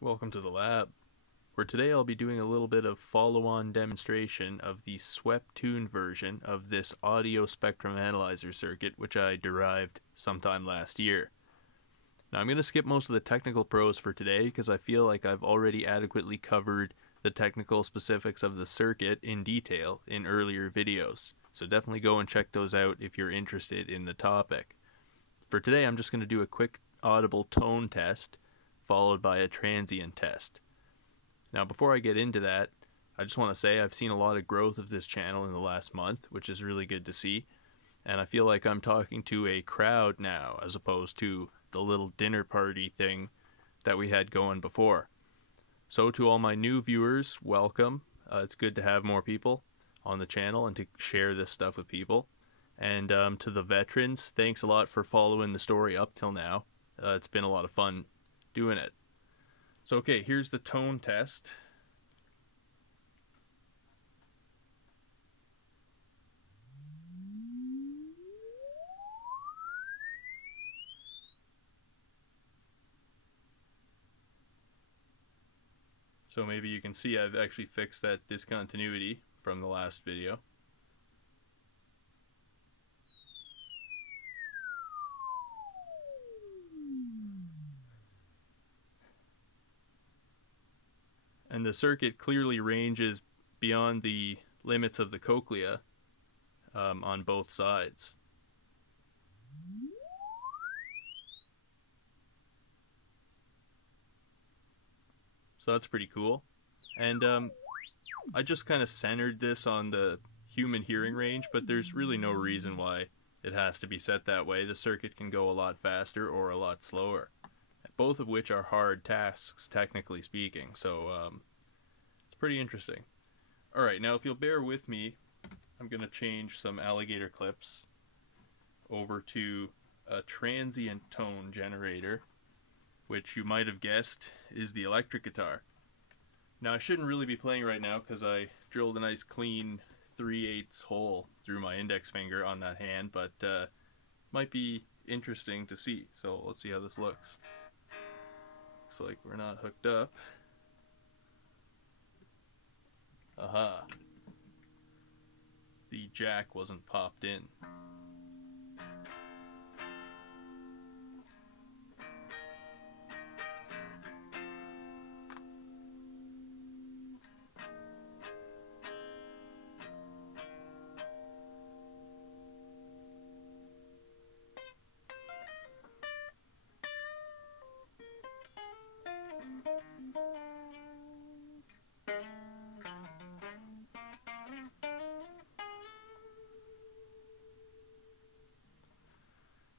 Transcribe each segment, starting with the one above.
Welcome to the lab, where today I'll be doing a little bit of follow-on demonstration of the swept-tuned version of this audio spectrum analyzer circuit, which I derived sometime last year. Now I'm going to skip most of the technical pros for today because I feel like I've already adequately covered the technical specifics of the circuit in detail in earlier videos, so definitely go and check those out if you're interested in the topic. For today I'm just going to do a quick audible tone test followed by a transient test. Now before I get into that, I just want to say I've seen a lot of growth of this channel in the last month, which is really good to see, and I feel like I'm talking to a crowd now as opposed to the little dinner party thing that we had going before. So to all my new viewers, welcome. It's good to have more people on the channel and to share this stuff with people. And to the veterans, thanks a lot for following the story up till now. It's been a lot of fun doing it. So okay, here's the tone test. So maybe you can see I've actually fixed that discontinuity from the last video. And the circuit clearly ranges beyond the limits of the cochlea on both sides. So that's pretty cool. And I just kind of centered this on the human hearing range, but there's really no reason why it has to be set that way. The circuit can go a lot faster or a lot slower, both of which are hard tasks, technically speaking, so it's pretty interesting. Alright, now if you'll bear with me, I'm going to change some alligator clips over to a transient tone generator, which you might have guessed is the electric guitar. Now I shouldn't really be playing right now because I drilled a nice clean 3/8 hole through my index finger on that hand, but might be interesting to see, so let's see how this looks. Looks like we're not hooked up. Aha. The jack wasn't popped in.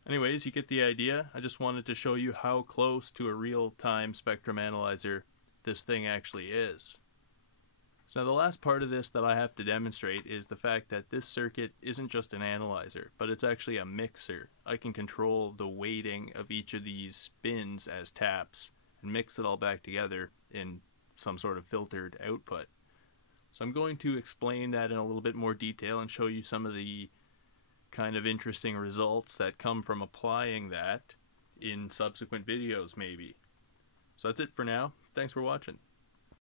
Anyways, you get the idea. I just wanted to show you how close to a real-time spectrum analyzer this thing actually is. So now the last part of this that I have to demonstrate is the fact that this circuit isn't just an analyzer, but it's actually a mixer. I can control the weighting of each of these bins as taps and mix it all back together in some sort of filtered output. So I'm going to explain that in a little bit more detail and show you some of the kind of interesting results that come from applying that in subsequent videos maybe. So that's it for now. Thanks for watching.